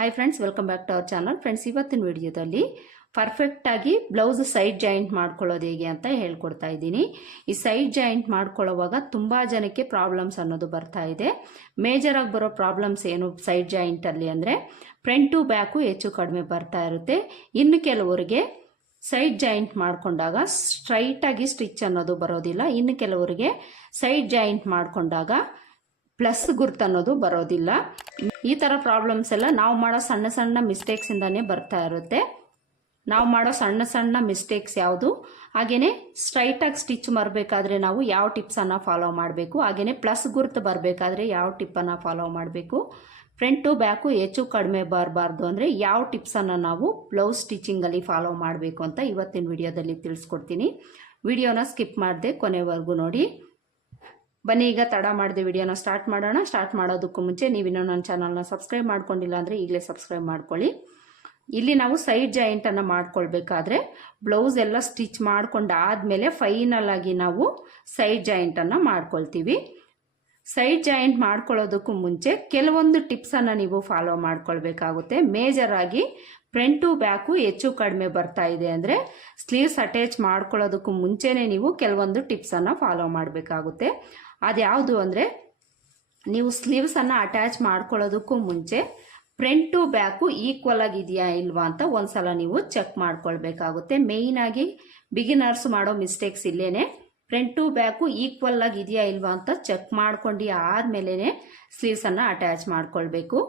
Hi friends welcome back to our channel friends ಇವತ್ತಿನ ವಿಡಿಯೋದಲ್ಲಿ ಪರ್ಫೆಕ್ಟಾಗಿ ಬ್ಲೌಸ್ ಸೈಡ್ ಜಾಯಿಂಟ್ ಮಾಡ್ಕೊಳ್ಳೋದು ಹೇಗೆ ಅಂತ ಹೇಳ್ಕೊಡ್ತಾ ಇದ್ದೀನಿ. ಈ ಸೈಡ್ ಜಾಯಿಂಟ್ ಮಾಡ್ಕೊಳ್ಳೋವಾಗ ತುಂಬ ಜನಕ್ಕೆ ಪ್ರಾಬ್ಲಮ್ಸ್ ಅನ್ನೋದು ಬರ್ತಾ ಇದೆ. ಮೇಜರಾಗಿ ಬರೋ ಪ್ರಾಬ್ಲಮ್ಸ್ ಏನು ಸೈಡ್ ಜಾಯಿಂಟಲ್ಲಿ ಅಂದರೆ ಫ್ರಂಟು ಬ್ಯಾಕು ಹೆಚ್ಚು ಕಡಿಮೆ ಬರ್ತಾ ಇರುತ್ತೆ. ಇನ್ನು ಕೆಲವರಿಗೆ ಸೈಡ್ ಜಾಯಿಂಟ್ ಮಾಡಿಕೊಂಡಾಗ ಸ್ಟ್ರೈಟಾಗಿ ಸ್ಟಿಚ್ ಅನ್ನೋದು ಬರೋದಿಲ್ಲ. ಇನ್ನು ಕೆಲವರಿಗೆ ಸೈಡ್ ಜಾಯಿಂಟ್ ಮಾಡಿಕೊಂಡಾಗ ಪ್ಲಸ್ ಗುರ್ತು ಅನ್ನೋದು ಬರೋದಿಲ್ಲ. ಈ ಥರ ಪ್ರಾಬ್ಲಮ್ಸ್ ಎಲ್ಲ ನಾವು ಮಾಡೋ ಸಣ್ಣ ಸಣ್ಣ ಮಿಸ್ಟೇಕ್ಸಿಂದನೇ ಬರ್ತಾ ಇರುತ್ತೆ. ನಾವು ಮಾಡೋ ಸಣ್ಣ ಸಣ್ಣ ಮಿಸ್ಟೇಕ್ಸ್ ಯಾವುದು? ಹಾಗೆಯೇ ಸ್ಟ್ರೈಟಾಗಿ ಸ್ಟಿಚ್ ಮರಬೇಕಾದ್ರೆ ನಾವು ಯಾವ ಟಿಪ್ಸನ್ನು ಫಾಲೋ ಮಾಡಬೇಕು? ಹಾಗೆಯೇ ಪ್ಲಸ್ ಗುರ್ತು ಬರಬೇಕಾದ್ರೆ ಯಾವ ಟಿಪ್ಪನ್ನು ಫಾಲೋ ಮಾಡಬೇಕು? ಫ್ರಂಟು ಬ್ಯಾಕು ಹೆಚ್ಚು ಕಡಿಮೆ ಬರಬಾರ್ದು ಅಂದರೆ ಯಾವ ಟಿಪ್ಸನ್ನು ನಾವು ಬ್ಲೌಸ್ ಸ್ಟಿಚಿಂಗಲ್ಲಿ ಫಾಲೋ ಮಾಡಬೇಕು ಅಂತ ಇವತ್ತಿನ ವಿಡಿಯೋದಲ್ಲಿ ತಿಳಿಸ್ಕೊಡ್ತೀನಿ. ವಿಡಿಯೋನ ಸ್ಕಿಪ್ ಮಾಡದೆ ಕೊನೆವರೆಗೂ ನೋಡಿ. ಬನ್ನಿ, ಈಗ ತಡ ಮಾಡಿದೆ ವಿಡಿಯೋನ ಸ್ಟಾರ್ಟ್ ಮಾಡೋಣ. ಸ್ಟಾರ್ಟ್ ಮಾಡೋದಕ್ಕೂ ಮುಂಚೆ ನೀವಿನ್ನೂ ನನ್ನ ಚಾನಲ್ನ ಸಬ್ಸ್ಕ್ರೈಬ್ ಮಾಡ್ಕೊಂಡಿಲ್ಲ ಅಂದರೆ ಈಗಲೇ ಸಬ್ಸ್ಕ್ರೈಬ್ ಮಾಡ್ಕೊಳ್ಳಿ. ಇಲ್ಲಿ ನಾವು ಸೈಡ್ ಜಾಯಿಂಟನ್ನು ಮಾಡ್ಕೊಳ್ಬೇಕಾದ್ರೆ ಬ್ಲೌಸ್ ಎಲ್ಲ ಸ್ಟಿಚ್ ಮಾಡ್ಕೊಂಡು ಆದಮೇಲೆ ಫೈನಲ್ ಆಗಿ ನಾವು ಸೈಡ್ ಜಾಯಿಂಟನ್ನು ಮಾಡ್ಕೊಳ್ತೀವಿ. ಸೈಡ್ ಜಾಯಿಂಟ್ ಮಾಡ್ಕೊಳ್ಳೋದಕ್ಕೂ ಮುಂಚೆ ಕೆಲವೊಂದು ಟಿಪ್ಸನ್ನು ನೀವು ಫಾಲೋ ಮಾಡ್ಕೊಳ್ಬೇಕಾಗುತ್ತೆ. ಮೇಜರ್ ಆಗಿ ಫ್ರಂಟು ಬ್ಯಾಕು ಹೆಚ್ಚು ಕಡಿಮೆ ಬರ್ತಾ ಇದೆ ಅಂದರೆ ಸ್ಲೀವ್ಸ್ ಅಟ್ಯಾಚ್ ಮಾಡ್ಕೊಳ್ಳೋದಕ್ಕೂ ಮುಂಚೆನೇ ನೀವು ಕೆಲವೊಂದು ಟಿಪ್ಸನ್ನು ಫಾಲೋ ಮಾಡಬೇಕಾಗುತ್ತೆ. ಅದ್ಯಾವುದು ಅಂದರೆ ನೀವು ಸ್ಲೀವ್ಸನ್ನು ಅಟ್ಯಾಚ್ ಮಾಡ್ಕೊಳ್ಳೋದಕ್ಕೂ ಮುಂಚೆ ಫ್ರಂಟು ಬ್ಯಾಕು ಈಕ್ವಲ್ ಆಗಿದೆಯಾ ಇಲ್ವಾ ಅಂತ ಒಂದ್ಸಲ ನೀವು ಚೆಕ್ ಮಾಡ್ಕೊಳ್ಬೇಕಾಗುತ್ತೆ. ಮೇಯ್ನಾಗಿ ಬಿಗಿನರ್ಸ್ ಮಾಡೋ ಮಿಸ್ಟೇಕ್ಸ್ ಇಲ್ಲೇನೆ ಫ್ರಂಟು ಬ್ಯಾಕು ಈಕ್ವಲ್ ಆಗಿ ಇದೆಯಾ ಇಲ್ವಾ ಅಂತ ಚೆಕ್ ಮಾಡ್ಕೊಂಡು ಆದಮೇಲೆ ಸ್ಲೀವ್ಸನ್ನು ಅಟ್ಯಾಚ್ ಮಾಡ್ಕೊಳ್ಬೇಕು.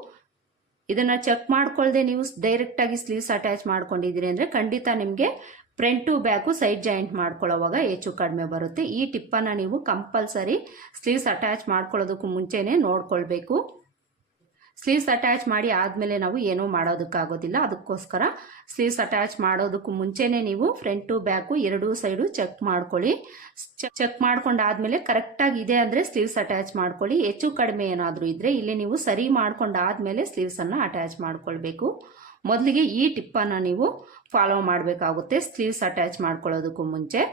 ಇದನ್ನು ಚೆಕ್ ಮಾಡ್ಕೊಳ್ದೆ ನೀವು ಡೈರೆಕ್ಟಾಗಿ ಸ್ಲೀವ್ಸ್ ಅಟ್ಯಾಚ್ ಮಾಡ್ಕೊಂಡಿದ್ದೀರಿ ಅಂದರೆ ಖಂಡಿತ ನಿಮಗೆ ಟು ಬ್ಯಾಕು ಸೈಡ್ ಜಾಯಿಂಟ್ ಮಾಡ್ಕೊಳ್ಳೋವಾಗ ಹೆಚ್ಚು ಕಡಿಮೆ ಬರುತ್ತೆ. ಈ ಟಿಪ್ಪನ್ನು ನೀವು ಕಂಪಲ್ಸರಿ ಸ್ಲೀವ್ಸ್ ಅಟ್ಯಾಚ್ ಮಾಡ್ಕೊಳ್ಳೋದಕ್ಕೂ ಮುಂಚೆನೇ ನೋಡ್ಕೊಳ್ಬೇಕು. ಸ್ಲೀವ್ಸ್ ಅಟ್ಯಾಚ್ ಮಾಡಿ ಆದಮೇಲೆ ನಾವು ಏನೂ ಮಾಡೋದಕ್ಕಾಗೋದಿಲ್ಲ. ಅದಕ್ಕೋಸ್ಕರ ಸ್ಲೀವ್ಸ್ ಅಟ್ಯಾಚ್ ಮಾಡೋದಕ್ಕೂ ಮುಂಚೆನೇ ನೀವು ಫ್ರಂಟು ಬ್ಯಾಕು ಎರಡೂ ಸೈಡು ಚೆಕ್ ಮಾಡ್ಕೊಳ್ಳಿ. ಚೆಕ್ ಮಾಡ್ಕೊಂಡು ಆದಮೇಲೆ ಕರೆಕ್ಟಾಗಿ ಇದೆ ಅಂದರೆ ಸ್ಲೀವ್ಸ್ ಅಟ್ಯಾಚ್ ಮಾಡ್ಕೊಳ್ಳಿ. ಹೆಚ್ಚು ಕಡಿಮೆ ಏನಾದರೂ ಇದ್ದರೆ ಇಲ್ಲಿ ನೀವು ಸರಿ ಮಾಡ್ಕೊಂಡು ಆದಮೇಲೆ ಸ್ಲೀವ್ಸನ್ನು ಅಟ್ಯಾಚ್ ಮಾಡ್ಕೊಳ್ಬೇಕು. ಮೊದಲಿಗೆ ಈ ಟಿಪ್ಪನ್ನು ನೀವು ಫಾಲೋ ಮಾಡಬೇಕಾಗುತ್ತೆ. ಸ್ಲೀವ್ಸ್ ಅಟ್ಯಾಚ್ ಮಾಡ್ಕೊಳ್ಳೋದಕ್ಕೂ ಮುಂಚೆ.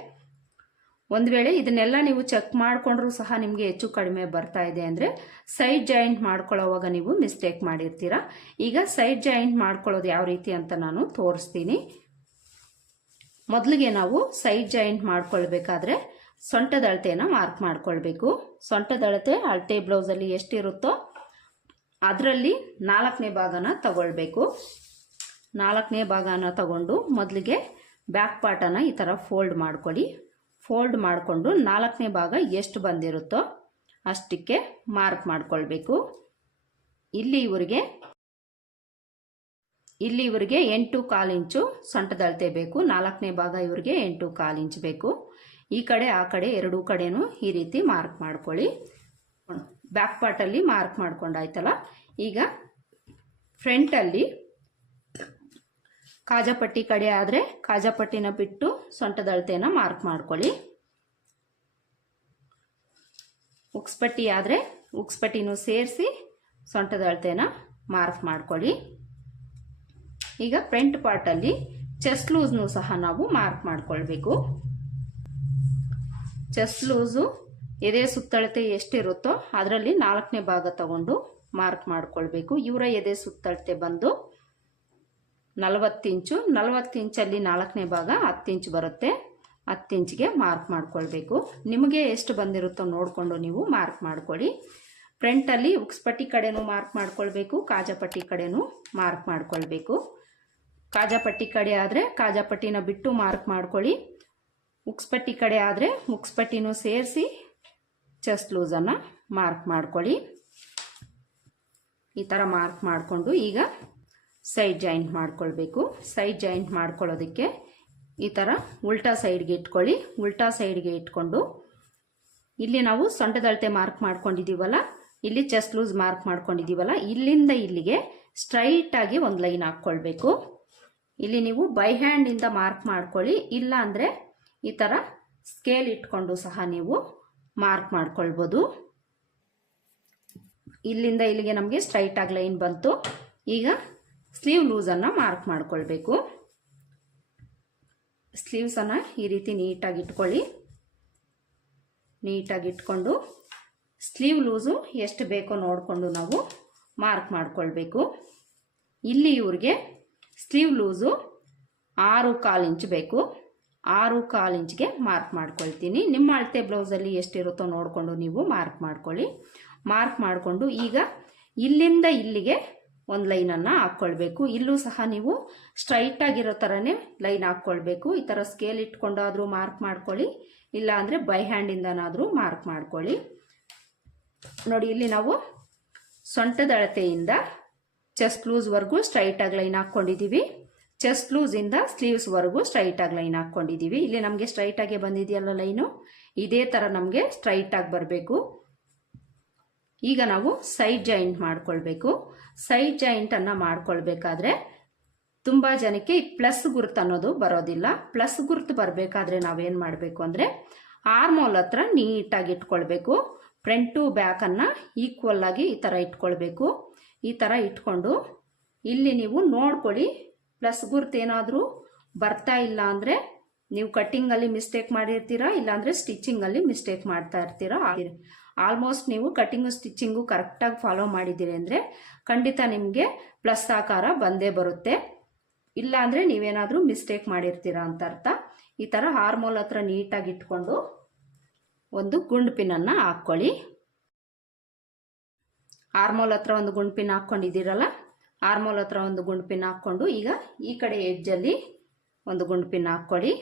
ಒಂದು ವೇಳೆ ಇದನ್ನೆಲ್ಲ ನೀವು ಚೆಕ್ ಮಾಡಿಕೊಂಡ್ರೂ ಸಹ ನಿಮಗೆ ಹೆಚ್ಚು ಕಡಿಮೆ ಬರ್ತಾ ಇದೆ ಅಂದರೆ ಸೈಡ್ ಜಾಯಿಂಟ್ ಮಾಡ್ಕೊಳ್ಳೋವಾಗ ನೀವು ಮಿಸ್ಟೇಕ್ ಮಾಡಿರ್ತೀರ. ಈಗ ಸೈಡ್ ಜಾಯಿಂಟ್ ಮಾಡ್ಕೊಳ್ಳೋದು ಯಾವ ರೀತಿ ಅಂತ ನಾನು ತೋರಿಸ್ತೀನಿ. ಮೊದಲಿಗೆ ನಾವು ಸೈಡ್ ಜಾಯಿಂಟ್ ಮಾಡ್ಕೊಳ್ಬೇಕಾದ್ರೆ ಸೊಂಟದ ಅಳತೆಯನ್ನು ಮಾರ್ಕ್ ಮಾಡ್ಕೊಳ್ಬೇಕು. ಸೊಂಟದ ಅಳತೆ ಅಳತೆ ಬ್ಲೌಸಲ್ಲಿ ಎಷ್ಟಿರುತ್ತೋ ಅದರಲ್ಲಿ ನಾಲ್ಕನೇ ಭಾಗನ ತಗೊಳ್ಬೇಕು. ನಾಲ್ಕನೇ ಭಾಗನ ತಗೊಂಡು ಮೊದಲಿಗೆ ಬ್ಯಾಕ್ ಪಾರ್ಟನ್ನು ಈ ಥರ ಫೋಲ್ಡ್ ಮಾಡ್ಕೊಳ್ಳಿ. ಫೋಲ್ಡ್ ಮಾಡಿಕೊಂಡು ನಾಲ್ಕನೇ ಭಾಗ ಎಷ್ಟು ಬಂದಿರುತ್ತೋ ಅಷ್ಟಕ್ಕೆ ಮಾರ್ಕ್ ಮಾಡಿಕೊಳ್ಬೇಕು. ಇಲ್ಲಿ ಇವರಿಗೆ ಇಲ್ಲಿ ಇವರಿಗೆ ಎಂಟು ಕಾಲು ಇಂಚು ಸೊಂಟದಳತೆ ಬೇಕು. ನಾಲ್ಕನೇ ಭಾಗ ಇವರಿಗೆ ಎಂಟು ಕಾಲು ಇಂಚು ಬೇಕು. ಈ ಕಡೆ, ಆ ಕಡೆ ಎರಡೂ ಕಡೆನೂ ಈ ರೀತಿ ಮಾರ್ಕ್ ಮಾಡ್ಕೊಳ್ಳಿ. ಬ್ಯಾಕ್ ಪಾರ್ಟಲ್ಲಿ ಮಾರ್ಕ್ ಮಾಡ್ಕೊಂಡಾಯ್ತಲ್ಲ? ಈಗ ಫ್ರಂಟಲ್ಲಿ ಕಾಜಾಪಟ್ಟಿ ಕಡೆ ಆದರೆ ಕಾಜಾಪಟ್ಟಿನ ಬಿಟ್ಟು ಸೊಂಟದ ಅಳತೆನ ಮಾರ್ಕ್ ಮಾಡ್ಕೊಳ್ಳಿ. ಉಕ್ಸ್ಪಟ್ಟಿ ಆದರೆ ಉಕ್ಸ್ಪಟ್ಟಿನೂ ಸೇರಿಸಿ ಸೊಂಟದ ಅಳತೆನ ಮಾರ್ಕ್ ಮಾಡ್ಕೊಳ್ಳಿ. ಈಗ ಫ್ರಂಟ್ ಪಾರ್ಟಲ್ಲಿ ಚೆಸ್ಟ್ ಲೂಸ್ನು ಸಹ ನಾವು ಮಾರ್ಕ್ ಮಾಡ್ಕೊಳ್ಬೇಕು. ಚೆಸ್ಟ್ ಲೂಸು ಎದೆ ಸುತ್ತಳತೆ ಎಷ್ಟಿರುತ್ತೋ ಅದರಲ್ಲಿ ನಾಲ್ಕನೇ ಭಾಗ ತಗೊಂಡು ಮಾರ್ಕ್ ಮಾಡ್ಕೊಳ್ಬೇಕು. ಇವರ ಎದೆ ಸುತ್ತಳತೆ ಬಂದು ನಲವತ್ತು ಇಂಚು, ನಲವತ್ತು ಇಂಚಲ್ಲಿ ನಾಲ್ಕನೇ ಭಾಗ ಹತ್ತು ಇಂಚು ಬರುತ್ತೆ. ಹತ್ತು ಇಂಚಿಗೆ ಮಾರ್ಕ್ ಮಾಡ್ಕೊಳ್ಬೇಕು. ನಿಮಗೆ ಎಷ್ಟು ಬಂದಿರುತ್ತೋ ನೋಡಿಕೊಂಡು ನೀವು ಮಾರ್ಕ್ ಮಾಡ್ಕೊಳ್ಳಿ. ಫ್ರಂಟಲ್ಲಿ ಉಕ್ಸ್ಪಟ್ಟಿ ಕಡೆನೂ ಮಾರ್ಕ್ ಮಾಡ್ಕೊಳ್ಬೇಕು, ಕಾಜಾಪಟ್ಟಿ ಕಡೆನೂ ಮಾರ್ಕ್ ಮಾಡ್ಕೊಳ್ಬೇಕು. ಕಾಜಾಪಟ್ಟಿ ಕಡೆ ಆದರೆ ಕಾಜಾಪಟ್ಟಿನ ಬಿಟ್ಟು ಮಾರ್ಕ್ ಮಾಡ್ಕೊಳ್ಳಿ. ಉಕ್ಸ್ಪಟ್ಟಿ ಕಡೆ ಆದರೆ ಉಕ್ಸ್ಪಟ್ಟಿನೂ ಸೇರಿಸಿ ಚೆಸ್ಟ್ ಲೂಸನ್ನು ಮಾರ್ಕ್ ಮಾಡ್ಕೊಳ್ಳಿ. ಈ ಥರ ಮಾರ್ಕ್ ಮಾಡಿಕೊಂಡು ಈಗ ಸೈಡ್ ಜಾಯಿಂಟ್ ಮಾಡ್ಕೊಳ್ಬೇಕು. ಸೈಡ್ ಜಾಯಿಂಟ್ ಮಾಡ್ಕೊಳ್ಳೋದಕ್ಕೆ ಈ ಥರ ಉಲ್ಟಾ ಸೈಡ್ಗೆ ಇಟ್ಕೊಳ್ಳಿ. ಉಲ್ಟಾ ಸೈಡ್ಗೆ ಇಟ್ಕೊಂಡು ಇಲ್ಲಿ ನಾವು ಸೊಂಟದಳತೆ ಮಾರ್ಕ್ ಮಾಡ್ಕೊಂಡಿದ್ದೀವಲ್ಲ ಇಲ್ಲಿ ಚೆಸ್ಟ್ ಲೂಸ್ ಮಾರ್ಕ್ ಮಾಡ್ಕೊಂಡಿದ್ದೀವಲ್ಲ ಇಲ್ಲಿಂದ ಇಲ್ಲಿಗೆ ಸ್ಟ್ರೈಟಾಗಿ ಒಂದು ಲೈನ್ ಹಾಕ್ಕೊಳ್ಬೇಕು. ಇಲ್ಲಿ ನೀವು ಬೈ ಹ್ಯಾಂಡಿಂದ ಮಾರ್ಕ್ ಮಾಡ್ಕೊಳ್ಳಿ. ಇಲ್ಲ ಅಂದರೆ ಈ ಥರ ಸ್ಕೇಲ್ ಇಟ್ಕೊಂಡು ಸಹ ನೀವು ಮಾರ್ಕ್ ಮಾಡ್ಕೊಳ್ಬೋದು. ಇಲ್ಲಿಂದ ಇಲ್ಲಿಗೆ ನಮಗೆ ಸ್ಟ್ರೈಟಾಗಿ ಲೈನ್ ಬಂತು. ಈಗ ಸ್ಲೀವ್ ಲೂಸನ್ನು ಮಾರ್ಕ್ ಮಾಡಿಕೊಳ್ಬೇಕು. ಸ್ಲೀವ್ಸನ್ನು ಈ ರೀತಿ ನೀಟಾಗಿ ಇಟ್ಕೊಳ್ಳಿ. ನೀಟಾಗಿ ಇಟ್ಕೊಂಡು ಸ್ಲೀವ್ ಲೂಸು ಎಷ್ಟು ಬೇಕೋ ನೋಡಿಕೊಂಡು ನಾವು ಮಾರ್ಕ್ ಮಾಡಿಕೊಳ್ಬೇಕು. ಇಲ್ಲಿ ಇವ್ರಿಗೆ ಸ್ಲೀವ್ ಲೂಸು ಆರು ಕಾಲು ಇಂಚ್ ಬೇಕು. ಆರು ಕಾಲು ಇಂಚ್ಗೆ ಮಾರ್ಕ್ ಮಾಡ್ಕೊಳ್ತೀನಿ. ನಿಮ್ಮ ಅಳತೆ ಬ್ಲೌಸಲ್ಲಿ ಎಷ್ಟಿರುತ್ತೋ ನೋಡಿಕೊಂಡು ನೀವು ಮಾರ್ಕ್ ಮಾಡ್ಕೊಳ್ಳಿ. ಮಾರ್ಕ್ ಮಾಡಿಕೊಂಡು ಈಗ ಇಲ್ಲಿಂದ ಇಲ್ಲಿಗೆ ಒಂದು ಲೈನನ್ನು ಹಾಕ್ಕೊಳ್ಬೇಕು ಇಲ್ಲೂ ಸಹ ನೀವು ಸ್ಟ್ರೈಟ್ ಆಗಿರೋ ಥರನೇ ಲೈನ್ ಹಾಕ್ಕೊಳ್ಬೇಕು ಈ ಥರ ಸ್ಕೇಲ್ ಇಟ್ಕೊಂಡಾದರೂ ಮಾರ್ಕ್ ಮಾಡ್ಕೊಳ್ಳಿ. ಇಲ್ಲ ಅಂದರೆ ಬೈ ಹ್ಯಾಂಡಿಂದನಾದರೂ ಮಾರ್ಕ್ ಮಾಡ್ಕೊಳ್ಳಿ. ನೋಡಿ, ಇಲ್ಲಿ ನಾವು ಸೊಂಟದ ಅಳತೆಯಿಂದ ಚೆಸ್ಟ್ ಲೂಸ್ವರೆಗೂ ಸ್ಟ್ರೈಟಾಗಿ ಲೈನ್ ಹಾಕ್ಕೊಂಡಿದ್ದೀವಿ ಚೆಸ್ಟ್ ಲೂಸಿಂದ ಸ್ಲೀವ್ಸ್ವರೆಗೂ ಸ್ಟ್ರೈಟಾಗಿ ಲೈನ್ ಹಾಕ್ಕೊಂಡಿದ್ದೀವಿ ಇಲ್ಲಿ ನಮಗೆ ಸ್ಟ್ರೈಟಾಗೆ ಬಂದಿದೆಯಲ್ಲ ಲೈನು ಇದೇ ಥರ ನಮಗೆ ಸ್ಟ್ರೈಟಾಗಿ ಬರಬೇಕು. ಈಗ ನಾವು ಸೈಡ್ ಜಾಯಿಂಟ್ ಮಾಡ್ಕೊಳ್ಬೇಕು. ಸೈಡ್ ಜಾಯಿಂಟನ್ನು ಮಾಡ್ಕೊಳ್ಬೇಕಾದ್ರೆ ತುಂಬ ಜನಕ್ಕೆ ಪ್ಲಸ್ ಗುರುತು ಅನ್ನೋದು ಬರೋದಿಲ್ಲ. ಪ್ಲಸ್ ಗುರುತು ಬರಬೇಕಾದ್ರೆ ನಾವೇನು ಮಾಡಬೇಕು ಅಂದರೆ ಆರ್ಮೋಲ್ ಹತ್ರ ನೀಟಾಗಿ ಇಟ್ಕೊಳ್ಬೇಕು. ಫ್ರಂಟ್ ಟು ಬ್ಯಾಕನ್ನು ಈಕ್ವಲ್ ಆಗಿ ಈ ಥರ ಇಟ್ಕೊಳ್ಬೇಕು. ಈ ಥರ ಇಟ್ಕೊಂಡು ಇಲ್ಲಿ ನೀವು ನೋಡ್ಕೊಳ್ಳಿ ಪ್ಲಸ್ ಗುರುತು ಏನಾದರೂ ಬರ್ತಾ ಇಲ್ಲ ಅಂದರೆ ನೀವು ಕಟ್ಟಿಂಗಲ್ಲಿ ಮಿಸ್ಟೇಕ್ ಮಾಡಿರ್ತೀರಾ? ಇಲ್ಲಾಂದರೆ ಸ್ಟಿಚಿಂಗಲ್ಲಿ ಮಿಸ್ಟೇಕ್ ಮಾಡ್ತಾ ಇರ್ತೀರಾ? ಆಲ್ಮೋಸ್ಟ್ ನೀವು ಕಟ್ಟಿಂಗು ಸ್ಟಿಚ್ಚಿಂಗು ಕರೆಕ್ಟಾಗಿ ಫಾಲೋ ಮಾಡಿದ್ದೀರಿ ಅಂದರೆ ಖಂಡಿತ ನಿಮಗೆ ಪ್ಲಸ್ ಆಕಾರ ಬಂದೇ ಬರುತ್ತೆ. ಇಲ್ಲ ಅಂದರೆ ನೀವೇನಾದರೂ ಮಿಸ್ಟೇಕ್ ಮಾಡಿರ್ತೀರಾ ಅಂತ ಅರ್ಥ. ಈ ಥರ ಹಾರ್ಮೋಲ್ ಹತ್ರ ನೀಟಾಗಿ ಇಟ್ಕೊಂಡು ಒಂದು ಗುಂಡು ಪಿನ್ನನ್ನು ಹಾಕ್ಕೊಳ್ಳಿ. ಹಾರ್ಮೋಲ್ ಹತ್ರ ಒಂದು ಗುಂಡು ಪಿನ್ ಹಾಕ್ಕೊಂಡಿದ್ದೀರಲ್ಲ? ಹಾರ್ಮೋಲ್ ಹತ್ರ ಒಂದು ಗುಂಡು ಪಿನ್ ಹಾಕ್ಕೊಂಡು ಈಗ ಈ ಕಡೆ ಎಡ್ಜಲ್ಲಿ ಒಂದು ಗುಂಡು ಪಿನ್ ಹಾಕ್ಕೊಳ್ಳಿ.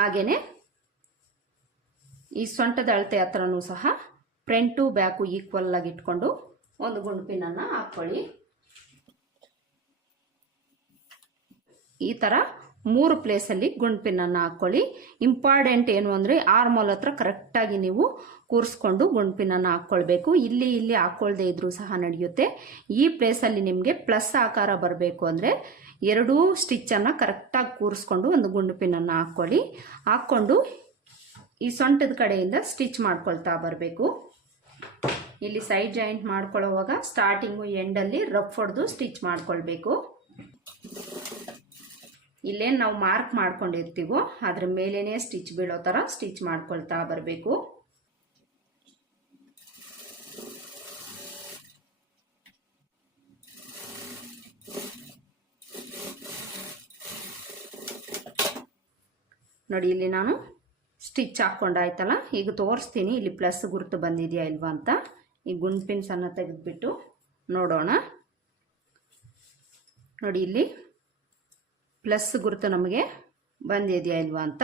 ಹಾಗೆಯೇ ಈ ಸೊಂಟದ ಅಳತೆ ಹತ್ರನೂ ಸಹ ಫ್ರಂಟು ಬ್ಯಾಕು ಈಕ್ವಲ್ ಆಗಿ ಇಟ್ಕೊಂಡು ಒಂದು ಗುಂಡು ಪಿನ್ನನ್ನು ಹಾಕ್ಕೊಳ್ಳಿ ಈ ಥರ ಮೂರು ಪ್ಲೇಸಲ್ಲಿ ಗುಂಡು ಪಿನ್ನನ್ನು ಹಾಕ್ಕೊಳ್ಳಿ ಇಂಪಾರ್ಟೆಂಟ್ ಏನು ಅಂದರೆ ಆರ್ಮೋಲ್ ಹತ್ರ ಕರೆಕ್ಟಾಗಿ ನೀವು ಕೂರಿಸ್ಕೊಂಡು ಗುಂಡು ಪಿನ್ನನ್ನು ಹಾಕ್ಕೊಳ್ಬೇಕು. ಇಲ್ಲಿ ಇಲ್ಲಿ ಹಾಕ್ಕೊಳ್ದೇ ಇದ್ರೂ ಸಹ ನಡೆಯುತ್ತೆ. ಈ ಪ್ಲೇಸಲ್ಲಿ ನಿಮಗೆ ಪ್ಲಸ್ ಆಕಾರ ಬರಬೇಕು ಅಂದರೆ ಎರಡೂ ಸ್ಟಿಚ್ಚನ್ನು ಕರೆಕ್ಟಾಗಿ ಕೂರಿಸ್ಕೊಂಡು ಒಂದು ಗುಂಡು ಪಿನ್ನನ್ನು ಹಾಕ್ಕೊಳ್ಳಿ ಹಾಕ್ಕೊಂಡು ಈ ಸೊಂಟದ ಕಡೆಯಿಂದ ಸ್ಟಿಚ್ ಮಾಡ್ಕೊಳ್ತಾ ಬರಬೇಕು. ಇಲ್ಲಿ ಸೈಡ್ ಜಾಯಿಂಟ್ ಮಾಡ್ಕೊಳ್ಳೋವಾಗ ಸ್ಟಾರ್ಟಿಂಗು ಎಂಡಲ್ಲಿ ರಫ್ ಹೊಡೆದು ಸ್ಟಿಚ್ ಮಾಡ್ಕೊಳ್ಬೇಕು. ಇಲ್ಲೇನು ನಾವು ಮಾರ್ಕ್ ಮಾಡ್ಕೊಂಡಿರ್ತೀವೋ ಅದ್ರ ಮೇಲೇ ಸ್ಟಿಚ್ ಬೀಳೋ ಥರ ಸ್ಟಿಚ್ ಮಾಡ್ಕೊಳ್ತಾ ಬರಬೇಕು. ನೋಡಿ, ಇಲ್ಲಿ ನಾನು ಸ್ಟಿಚ್ ಹಾಕ್ಕೊಂಡಾಯ್ತಲ್ಲ ಈಗ ತೋರಿಸ್ತೀನಿ. ಇಲ್ಲಿ ಪ್ಲಸ್ ಗುರುತು ಬಂದಿದೆಯಾ ಇಲ್ವಾ ಅಂತ. ಈ ಗುಂಡ್ ಪಿನ್ಸನ್ನು ತೆಗೆದುಬಿಟ್ಟು ನೋಡೋಣ. ನೋಡಿ ಇಲ್ಲಿ ಪ್ಲಸ್ ಗುರುತು ನಮಗೆ ಬಂದಿದೆಯಾ ಇಲ್ವಾ ಅಂತ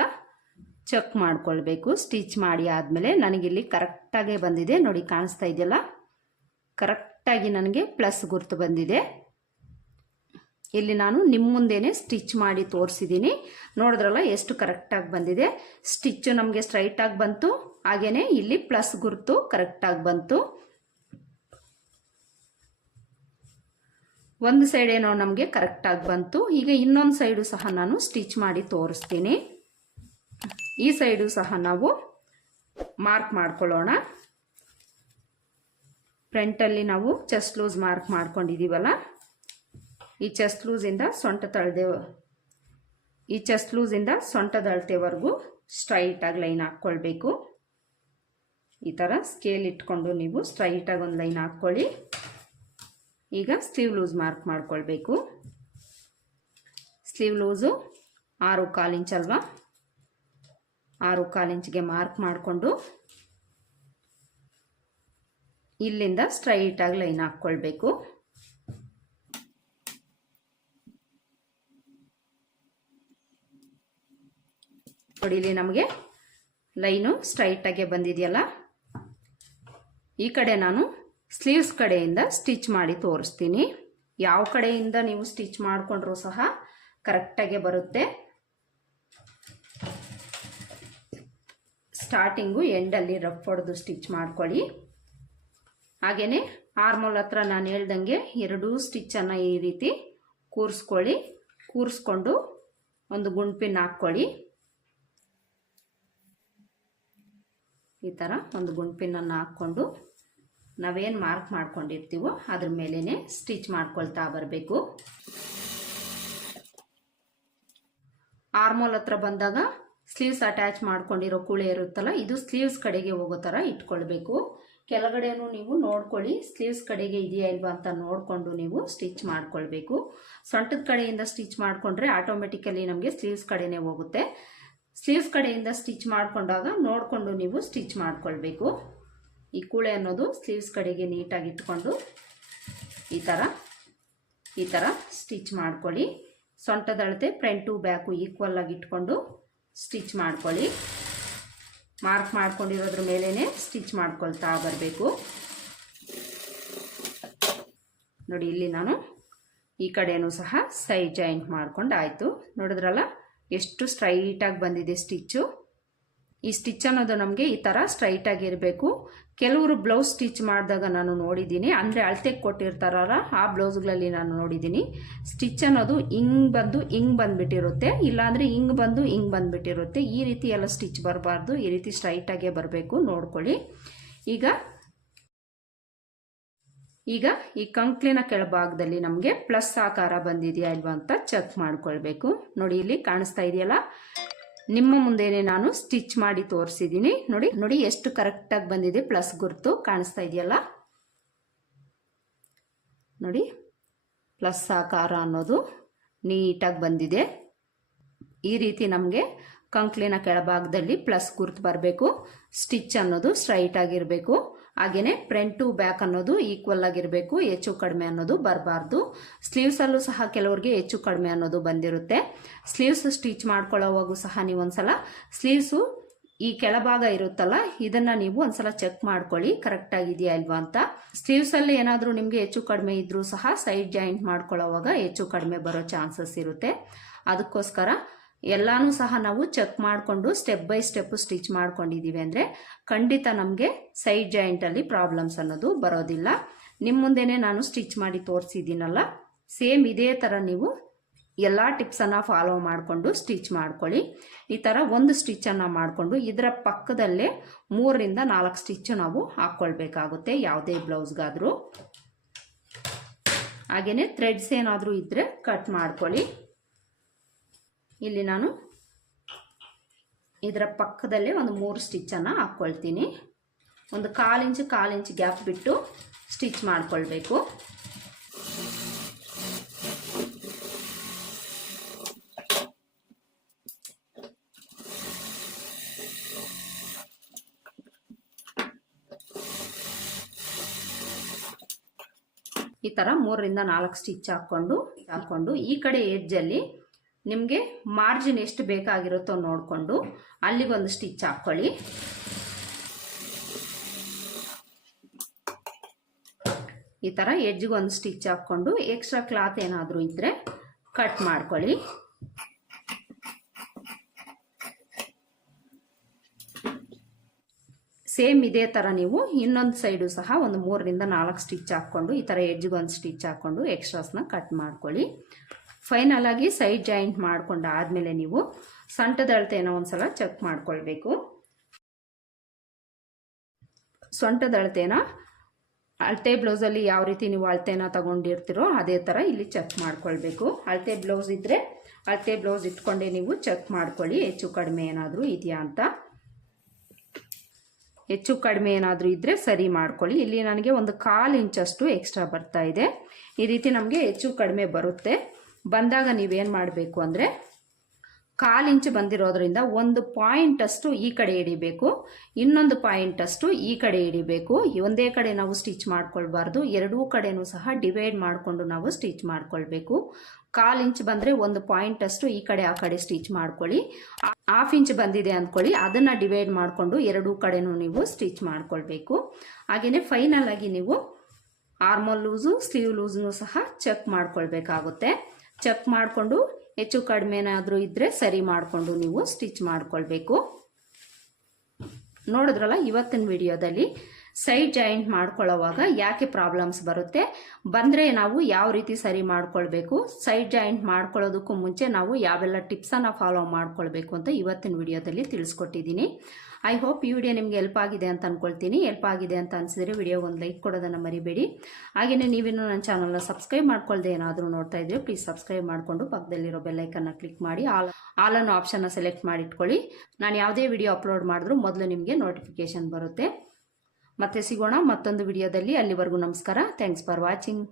ಚೆಕ್ ಮಾಡ್ಕೊಳ್ಬೇಕು. ಸ್ಟಿಚ್ ಮಾಡಿ ಆದಮೇಲೆ ನನಗಿಲ್ಲಿ ಕರೆಕ್ಟಾಗೇ ಬಂದಿದೆ. ನೋಡಿ ಕಾಣಿಸ್ತಾ ಇದೆಯಲ್ಲ? ಕರೆಕ್ಟಾಗಿ ನನಗೆ ಪ್ಲಸ್ ಗುರುತು ಬಂದಿದೆ. ಇಲ್ಲಿ ನಾನು ನಿಮ್ಮ ಮುಂದೆನೆ ಸ್ಟಿಚ್ ಮಾಡಿ ತೋರಿಸಿದ್ದೀನಿ ನೋಡಿದ್ರಲ್ಲ ಎಷ್ಟು ಕರೆಕ್ಟಾಗಿ ಬಂದಿದೆ. ಸ್ಟಿಚ್ಚು ನಮಗೆ ಸ್ಟ್ರೈಟಾಗಿ ಬಂತು. ಹಾಗೆಯೇ ಇಲ್ಲಿ ಪ್ಲಸ್ ಗುರುತು ಕರೆಕ್ಟಾಗಿ ಬಂತು. ಒಂದು ಸೈಡ್ ಏನೋ ನಮಗೆ ಕರೆಕ್ಟಾಗಿ ಬಂತು. ಈಗ ಇನ್ನೊಂದು ಸೈಡು ಸಹ ನಾನು ಸ್ಟಿಚ್ ಮಾಡಿ ತೋರಿಸ್ತೀನಿ. ಈ ಸೈಡು ಸಹ ನಾವು ಮಾರ್ಕ್ ಮಾಡ್ಕೊಳ್ಳೋಣ. ಫ್ರಂಟಲ್ಲಿ ನಾವು ಚೆಸ್ಟ್ ಲೂಸ್ ಮಾರ್ಕ್ ಮಾಡ್ಕೊಂಡಿದ್ದೀವಲ್ಲ ಈ ಚೆಸ್ಟ್ ಲೂಸಿಂದ ಸೊಂಟ ತಳದೆ ಈ ಚೆಸ್ಟ್ ಲೂಸಿಂದ ಸೊಂಟದ ಅಳತೆವರೆಗೂ ಸ್ಟ್ರೈಟಾಗಿ ಲೈನ್ ಹಾಕ್ಕೊಳ್ಬೇಕು. ಈ ಥರ ಸ್ಕೇಲ್ ಇಟ್ಕೊಂಡು ನೀವು ಸ್ಟ್ರೈಟಾಗಿ ಒಂದು ಲೈನ್ ಹಾಕ್ಕೊಳ್ಳಿ. ಈಗ ಸ್ಲೀವ್ ಲೂಸ್ ಮಾರ್ಕ್ ಮಾಡ್ಕೊಳ್ಬೇಕು. ಸ್ಲೀವ್ ಲೂಸು ಆರು ಕಾಲು ಇಂಚ್ ಅಲ್ವಾ? ಆರು ಕಾಲು ಇಂಚ್ಗೆ ಮಾರ್ಕ್ ಮಾಡಿಕೊಂಡು ಇಲ್ಲಿಂದ ಸ್ಟ್ರೈಟಾಗಿ ಲೈನ್ ಹಾಕ್ಕೊಳ್ಬೇಕು. ನೋಡಿ, ಇಲ್ಲಿ ನಮಗೆ ಲೈನು ಸ್ಟ್ರೈಟಾಗೆ ಬಂದಿದೆಯಲ್ಲ? ಈ ಕಡೆ ನಾನು ಸ್ಲೀವ್ಸ್ ಕಡೆಯಿಂದ ಸ್ಟಿಚ್ ಮಾಡಿ ತೋರಿಸ್ತೀನಿ. ಯಾವ ಕಡೆಯಿಂದ ನೀವು ಸ್ಟಿಚ್ ಮಾಡಿಕೊಂಡ್ರೂ ಸಹ ಕರೆಕ್ಟಾಗೆ ಬರುತ್ತೆ. ಸ್ಟಾರ್ಟಿಂಗು ಎಂಡಲ್ಲಿ ರಫ್ ಹೊಡೆದು ಸ್ಟಿಚ್ ಮಾಡ್ಕೊಳ್ಳಿ. ಹಾಗೆಯೇ ಆರ್ಮೋಲ್ ಹತ್ರ ನಾನು ಹೇಳ್ದಂಗೆ ಎರಡೂ ಸ್ಟಿಚ್ಚನ್ನು ಈ ರೀತಿ ಕೂರಿಸ್ಕೊಳ್ಳಿ. ಕೂರಿಸ್ಕೊಂಡು ಒಂದು ಗುಂಡ್ಪಿನ್ ಹಾಕ್ಕೊಳ್ಳಿ. ಈ ಥರ ಒಂದು ಗುಂಪಿನನ್ನು ಹಾಕ್ಕೊಂಡು ನಾವೇನು ಮಾರ್ಕ್ ಮಾಡ್ಕೊಂಡಿರ್ತೀವೋ ಅದ್ರ ಮೇಲೇ ಸ್ಟಿಚ್ ಮಾಡ್ಕೊಳ್ತಾ ಬರಬೇಕು. ಆರ್ಮೋಲ್ ಹತ್ರ ಬಂದಾಗ ಸ್ಲೀವ್ಸ್ ಅಟ್ಯಾಚ್ ಮಾಡ್ಕೊಂಡಿರೋ ಕುಳೆ ಇರುತ್ತಲ್ಲ, ಇದು ಸ್ಲೀವ್ಸ್ ಕಡೆಗೆ ಹೋಗೋ ಥರ ಇಟ್ಕೊಳ್ಬೇಕು. ಕೆಳಗಡೆನೂ ನೀವು ನೋಡ್ಕೊಳ್ಳಿ ಸ್ಲೀವ್ಸ್ ಕಡೆಗೆ ಇದೆಯಾ ಇಲ್ವಾ ಅಂತ ನೋಡಿಕೊಂಡು ನೀವು ಸ್ಟಿಚ್ ಮಾಡ್ಕೊಳ್ಬೇಕು. ಸೊಂಟದ ಕಡೆಯಿಂದ ಸ್ಟಿಚ್ ಮಾಡಿಕೊಂಡ್ರೆ ಆಟೋಮೆಟಿಕಲಿ ನಮಗೆ ಸ್ಲೀವ್ಸ್ ಕಡೆನೇ ಹೋಗುತ್ತೆ. ಸ್ಲೀವ್ಸ್ ಕಡೆಯಿಂದ ಸ್ಟಿಚ್ ಮಾಡಿಕೊಂಡಾಗ ನೋಡಿಕೊಂಡು ನೀವು ಸ್ಟಿಚ್ ಮಾಡಿಕೊಳ್ಬೇಕು. ಈ ಕೂಳೆ ಅನ್ನೋದು ಸ್ಲೀವ್ಸ್ ಕಡೆಗೆ ನೀಟಾಗಿ ಇಟ್ಕೊಂಡು ಈ ಥರ ಈ ಥರ ಸ್ಟಿಚ್ ಮಾಡ್ಕೊಳ್ಳಿ. ಸೊಂಟದ ಅಳತೆ ಫ್ರಂಟು ಬ್ಯಾಕು ಈಕ್ವಲ್ ಆಗಿ ಇಟ್ಕೊಂಡು ಸ್ಟಿಚ್ ಮಾಡ್ಕೊಳ್ಳಿ. ಮಾರ್ಕ್ ಮಾಡ್ಕೊಂಡಿರೋದ್ರ ಮೇಲೇ ಸ್ಟಿಚ್ ಮಾಡ್ಕೊಳ್ತಾ ಬರಬೇಕು. ನೋಡಿ, ಇಲ್ಲಿ ನಾನು ಈ ಕಡೆಯೂ ಸಹ ಸೈಡ್ ಜಾಯಿಂಟ್ ಮಾಡ್ಕೊಂಡು ಆಯಿತು ನೋಡಿದ್ರಲ್ಲ? ಎಷ್ಟು ಸ್ಟ್ರೈಟಾಗಿ ಬಂದಿದೆ ಸ್ಟಿಚ್ಚು ಈ ಸ್ಟಿಚ್ ಅನ್ನೋದು ನಮಗೆ ಈ ಥರ ಸ್ಟ್ರೈಟಾಗಿ ಇರಬೇಕು. ಕೆಲವರು ಬ್ಲೌಸ್ ಸ್ಟಿಚ್ ಮಾಡಿದಾಗ ನಾನು ನೋಡಿದ್ದೀನಿ. ಅಂದರೆ ಅಳತೆಗೆ ಕೊಟ್ಟಿರ್ತಾರಲ್ಲ, ಆ ಬ್ಲೌಸ್ಗಳಲ್ಲಿ ನಾನು ನೋಡಿದ್ದೀನಿ. ಸ್ಟಿಚ್ ಅನ್ನೋದು ಹಿಂಗೆ ಬಂದು ಹಿಂಗೆ ಬಂದುಬಿಟ್ಟಿರುತ್ತೆ. ಇಲ್ಲಾಂದರೆ ಹಿಂಗೆ ಬಂದು ಹಿಂಗೆ ಬಂದುಬಿಟ್ಟಿರುತ್ತೆ. ಈ ರೀತಿ ಎಲ್ಲ ಸ್ಟಿಚ್ ಬರಬಾರ್ದು. ಈ ರೀತಿ ಸ್ಟ್ರೈಟಾಗೇ ಬರಬೇಕು. ನೋಡ್ಕೊಳ್ಳಿ. ಈಗ ಈಗ ಈ ಕಂಕ್ಲಿನ ಕೆಳಭಾಗದಲ್ಲಿ ನಮಗೆ ಪ್ಲಸ್ ಆಕಾರ ಬಂದಿದೆಯಾ ಇಲ್ವಾ ಅಂತ ಚೆಕ್ ಮಾಡ್ಕೊಳ್ಬೇಕು. ನೋಡಿ ಇಲ್ಲಿ ಕಾಣಿಸ್ತಾ ಇದೆಯಲ್ಲ? ನಿಮ್ಮ ಮುಂದೆನೆ ನಾನು ಸ್ಟಿಚ್ ಮಾಡಿ ತೋರಿಸಿದ್ದೀನಿ ನೋಡಿ ನೋಡಿ ಎಷ್ಟು ಕರೆಕ್ಟಾಗಿ ಬಂದಿದೆ ಪ್ಲಸ್ ಗುರುತು ಕಾಣಿಸ್ತಾ ಇದೆಯಲ್ಲ? ನೋಡಿ ಪ್ಲಸ್ ಆಕಾರ ಅನ್ನೋದು ನೀಟಾಗಿ ಬಂದಿದೆ. ಈ ರೀತಿ ನಮಗೆ ಕಂಕ್ಲಿನ ಕೆಳಭಾಗದಲ್ಲಿ ಪ್ಲಸ್ ಗುರುತು ಬರಬೇಕು. ಸ್ಟಿಚ್ ಅನ್ನೋದು ಸ್ಟ್ರೈಟ್ ಆಗಿರಬೇಕು. ಹಾಗೆಯೇ ಫ್ರಂಟ್ ಟು ಬ್ಯಾಕ್ ಅನ್ನೋದು ಈಕ್ವಲ್ ಆಗಿರಬೇಕು, ಹೆಚ್ಚು ಕಡಿಮೆ ಅನ್ನೋದು ಬರಬಾರ್ದು. ಸ್ಲೀವ್ಸಲ್ಲೂ ಸಹ ಕೆಲವರಿಗೆ ಹೆಚ್ಚು ಕಡಿಮೆ ಅನ್ನೋದು ಬಂದಿರುತ್ತೆ. ಸ್ಲೀವ್ಸ್ ಸ್ಟಿಚ್ ಮಾಡ್ಕೊಳ್ಳೋವಾಗೂ ಸಹ ನೀವು ಒಂದ್ಸಲ ಸ್ಲೀವ್ಸು ಈ ಕೆಳಭಾಗ ಇರುತ್ತಲ್ಲ, ಇದನ್ನ ನೀವು ಒಂದ್ಸಲ ಚೆಕ್ ಮಾಡ್ಕೊಳ್ಳಿ ಕರೆಕ್ಟ್ ಆಗಿದೆಯಾ ಇಲ್ವಾ ಅಂತ. ಸ್ಲೀವ್ಸ್ ಅಲ್ಲಿ ಏನಾದರೂ ನಿಮಗೆ ಹೆಚ್ಚು ಕಡಿಮೆ ಇದ್ರೂ ಸಹ ಸೈಡ್ ಜಾಯಿಂಟ್ ಮಾಡ್ಕೊಳ್ಳೋವಾಗ ಹೆಚ್ಚು ಕಡಿಮೆ ಬರೋ ಚಾನ್ಸಸ್ ಇರುತ್ತೆ. ಅದಕ್ಕೋಸ್ಕರ ಎಲ್ಲಾನು ಸಹ ನಾವು ಚೆಕ್ ಮಾಡಿಕೊಂಡು ಸ್ಟೆಪ್ ಬೈ ಸ್ಟೆಪ್ ಸ್ಟಿಚ್ ಮಾಡ್ಕೊಂಡಿದ್ದೀವಿ ಅಂದರೆ ಖಂಡಿತ ನಮಗೆ ಸೈಡ್ ಜಾಯಿಂಟಲ್ಲಿ ಪ್ರಾಬ್ಲಮ್ಸ್ ಅನ್ನೋದು ಬರೋದಿಲ್ಲ. ನಿಮ್ಮ ಮುಂದೆನೇ ನಾನು ಸ್ಟಿಚ್ ಮಾಡಿ ತೋರಿಸಿದ್ದೀನಲ್ಲ ಸೇಮ್ ಇದೇ ಥರ ನೀವು ಎಲ್ಲ ಟಿಪ್ಸನ್ನು ಫಾಲೋ ಮಾಡಿಕೊಂಡು ಸ್ಟಿಚ್ ಮಾಡ್ಕೊಳ್ಳಿ. ಈ ಥರ ಒಂದು ಸ್ಟಿಚ್ಚನ್ನು ಮಾಡಿಕೊಂಡು ಇದರ ಪಕ್ಕದಲ್ಲೇ ಮೂರರಿಂದ ನಾಲ್ಕು ಸ್ಟಿಚ್ಚು ನಾವು ಹಾಕ್ಕೊಳ್ಬೇಕಾಗುತ್ತೆ, ಯಾವುದೇ ಬ್ಲೌಸ್ಗಾದರೂ. ಹಾಗೆಯೇ ಥ್ರೆಡ್ಸ್ ಏನಾದರೂ ಇದ್ದರೆ ಕಟ್ ಮಾಡ್ಕೊಳ್ಳಿ. ಇಲ್ಲಿ ನಾನು ಇದರ ಪಕ್ಕದಲ್ಲೇ ಒಂದು ಮೂರು ಸ್ಟಿಚ್ಚನ್ನು ಹಾಕ್ಕೊಳ್ತೀನಿ ಒಂದು ಕಾಲು ಇಂಚು ಕಾಲು ಇಂಚು ಗ್ಯಾಪ್ ಬಿಟ್ಟು ಸ್ಟಿಚ್ ಮಾಡಿಕೊಳ್ಬೇಕು. ಈ ಥರ ಮೂರರಿಂದ ನಾಲ್ಕು ಸ್ಟಿಚ್ ಹಾಕ್ಕೊಂಡು ಹಾಕ್ಕೊಂಡು ಈ ಕಡೆ ಎಡ್ಜಲ್ಲಿ ನಿಮಗೆ ಮಾರ್ಜಿನ್ ಎಷ್ಟು ಬೇಕಾಗಿರುತ್ತೋ ನೋಡಿಕೊಂಡು ಅಲ್ಲಿಗೊಂದು ಸ್ಟಿಚ್ ಹಾಕ್ಕೊಳ್ಳಿ ಈ ಥರ ಎಡ್ಜ್ಗೊಂದು ಸ್ಟಿಚ್ ಹಾಕ್ಕೊಂಡು ಎಕ್ಸ್ಟ್ರಾ ಕ್ಲಾತ್ ಏನಾದರೂ ಇದ್ದರೆ ಕಟ್ ಮಾಡ್ಕೊಳ್ಳಿ. ಸೇಮ್ ಇದೇ ಥರ ನೀವು ಇನ್ನೊಂದು ಸೈಡು ಸಹ ಒಂದು ಮೂರರಿಂದ ನಾಲ್ಕು ಸ್ಟಿಚ್ ಹಾಕ್ಕೊಂಡು ಈ ಥರ ಎಡ್ಜ್ಗೊಂದು ಸ್ಟಿಚ್ ಹಾಕ್ಕೊಂಡು ಎಕ್ಸ್ಟ್ರಾಸ್ನ ಕಟ್ ಮಾಡ್ಕೊಳ್ಳಿ. ಫೈನಲ್ ಆಗಿ ಸೈಡ್ ಜಾಯಿಂಟ್ ಮಾಡ್ಕೊಂಡ ಆದಮೇಲೆ ನೀವು ಸೊಂಟದ ಅಳತೆಯನ್ನು ಒಂದ್ಸಲ ಚೆಕ್ ಮಾಡ್ಕೊಳ್ಬೇಕು. ಸೊಂಟದ ಅಳತೆನ ಅಳತೆ ಬ್ಲೌಸಲ್ಲಿ ಯಾವ ರೀತಿ ನೀವು ಅಳತೆನ ತಗೊಂಡಿರ್ತೀರೋ ಅದೇ ಥರ ಇಲ್ಲಿ ಚೆಕ್ ಮಾಡ್ಕೊಳ್ಬೇಕು. ಅಳತೆ ಬ್ಲೌಸ್ ಇದ್ದರೆ ಅಳತೆ ಬ್ಲೌಸ್ ಇಟ್ಕೊಂಡೇ ನೀವು ಚೆಕ್ ಮಾಡ್ಕೊಳ್ಳಿ, ಹೆಚ್ಚು ಕಡಿಮೆ ಏನಾದರೂ ಇದೆಯಾ ಅಂತ. ಹೆಚ್ಚು ಕಡಿಮೆ ಏನಾದರೂ ಇದ್ದರೆ ಸರಿ ಮಾಡ್ಕೊಳ್ಳಿ. ಇಲ್ಲಿ ನನಗೆ ಒಂದು ಕಾಲು ಇಂಚಷ್ಟು ಎಕ್ಸ್ಟ್ರಾ ಬರ್ತಾ ಇದೆ. ಈ ರೀತಿ ನಮಗೆ ಹೆಚ್ಚು ಕಡಿಮೆ ಬರುತ್ತೆ. ಬಂದಾಗ ನೀವೇನು ಮಾಡಬೇಕು ಅಂದರೆ ಕಾಲು ಇಂಚು ಬಂದಿರೋದ್ರಿಂದ ಒಂದು ಪಾಯಿಂಟಷ್ಟು ಈ ಕಡೆ ಹಿಡಿಬೇಕು, ಇನ್ನೊಂದು ಪಾಯಿಂಟ್ ಅಷ್ಟು ಈ ಕಡೆ ಹಿಡಿಬೇಕು. ಒಂದೇ ಕಡೆ ನಾವು ಸ್ಟಿಚ್ ಮಾಡ್ಕೊಳ್ಬಾರ್ದು, ಎರಡೂ ಕಡೆನೂ ಸಹ ಡಿವೈಡ್ ಮಾಡಿಕೊಂಡು ನಾವು ಸ್ಟಿಚ್ ಮಾಡ್ಕೊಳ್ಬೇಕು. ಕಾಲು ಇಂಚ್ ಬಂದರೆ ಒಂದು ಪಾಯಿಂಟ್ ಅಷ್ಟು ಈ ಕಡೆ ಆ ಕಡೆ ಸ್ಟಿಚ್ ಮಾಡ್ಕೊಳ್ಳಿ. ಹಾಫ್ ಇಂಚ್ ಬಂದಿದೆ ಅಂದ್ಕೊಳ್ಳಿ ಅದನ್ನು ಡಿವೈಡ್ ಮಾಡಿಕೊಂಡು ಎರಡೂ ಕಡೆನೂ ನೀವು ಸ್ಟಿಚ್ ಮಾಡ್ಕೊಳ್ಬೇಕು. ಹಾಗೆಯೇ ಫೈನಲ್ ಆಗಿ ನೀವು ಆರ್ಮಲ್ ಲೂಸು, ಸ್ಲೀವ್ ಲೂಸ್ನು ಸಹ ಚೆಕ್ ಮಾಡ್ಕೊಳ್ಬೇಕಾಗುತ್ತೆ. ಚೆಕ್ ಮಾಡಿಕೊಂಡು ಹೆಚ್ಚು ಕಡಿಮೆ ಏನಾದರೂ ಇದ್ದರೆ ಸರಿ ಮಾಡಿಕೊಂಡು ನೀವು ಸ್ಟಿಚ್ ಮಾಡಿಕೊಳ್ಬೇಕು. ನೋಡಿದ್ರಲ್ಲ ಇವತ್ತಿನ ವಿಡಿಯೋದಲ್ಲಿ ಸೈಡ್ ಜಾಯಿಂಟ್ ಮಾಡ್ಕೊಳ್ಳೋವಾಗ ಯಾಕೆ ಪ್ರಾಬ್ಲಮ್ಸ್ ಬರುತ್ತೆ? ಬಂದರೆ ನಾವು ಯಾವ ರೀತಿ ಸರಿ ಮಾಡ್ಕೊಳ್ಬೇಕು? ಸೈಡ್ ಜಾಯಿಂಟ್ ಮಾಡ್ಕೊಳ್ಳೋದಕ್ಕೂ ಮುಂಚೆ ನಾವು ಯಾವೆಲ್ಲ ಟಿಪ್ಸನ್ನು ಫಾಲೋ ಮಾಡ್ಕೊಳ್ಬೇಕು ಅಂತ ಇವತ್ತಿನ ವಿಡಿಯೋದಲ್ಲಿ ತಿಳಿಸ್ಕೊಟ್ಟಿದ್ದೀನಿ. ಐ ಹೋಪ್ ಈ ವಿಡಿಯೋ ನಿಮಗೆ ಹೆಲ್ಪ್ ಆಗಿದೆ ಅಂತ ಅಂದ್ಕೊಳ್ತೀನಿ ಹೆಲ್ಪ್ ಆಗಿದೆ ಅಂತ ಅನ್ಸಿದ್ರೆ ವಿಡಿಯೋ ಒಂದು ಲೈಕ್ ಕೊಡೋದನ್ನು ಮರಿಬೇಡಿ. ಹಾಗೆಯೇ ನೀವಿನ್ನೂ ನನ್ನ ಚಾನಲ್ನ ಸಬ್ಸ್ಕ್ರೈಬ್ ಮಾಡ್ಕೊಳ್ದೆ ಏನಾದರೂ ನೋಡ್ತಾ ಇದ್ರೆ ಪ್ಲೀಸ್ ಸಬ್ಸ್ಕ್ರೈಬ್ ಮಾಡಿಕೊಂಡು ಪಕ್ಕದಲ್ಲಿರೋ ಬೆಲ್ಲೈಕನ್ನ ಕ್ಲಿಕ್ ಮಾಡಿ, ಆಲ್ ಆಲ್ ಅನ್ನೋ ಆಪ್ಷನ್ನ ಸೆಲೆಕ್ಟ್ ಮಾಡಿಟ್ಕೊಳ್ಳಿ. ನಾನು ಯಾವುದೇ ವಿಡಿಯೋ ಅಪ್ಲೋಡ್ ಮಾಡಿದ್ರೂ ಮೊದಲು ನಿಮಗೆ ನೋಟಿಫಿಕೇಶನ್ ಬರುತ್ತೆ. ಮತ್ತೆ ಸಿಗೋಣ ಮತ್ತೊಂದು ವಿಡಿಯೋದಲ್ಲಿ. ಅಲ್ಲಿವರೆಗೂ ನಮಸ್ಕಾರ. Thanks for watching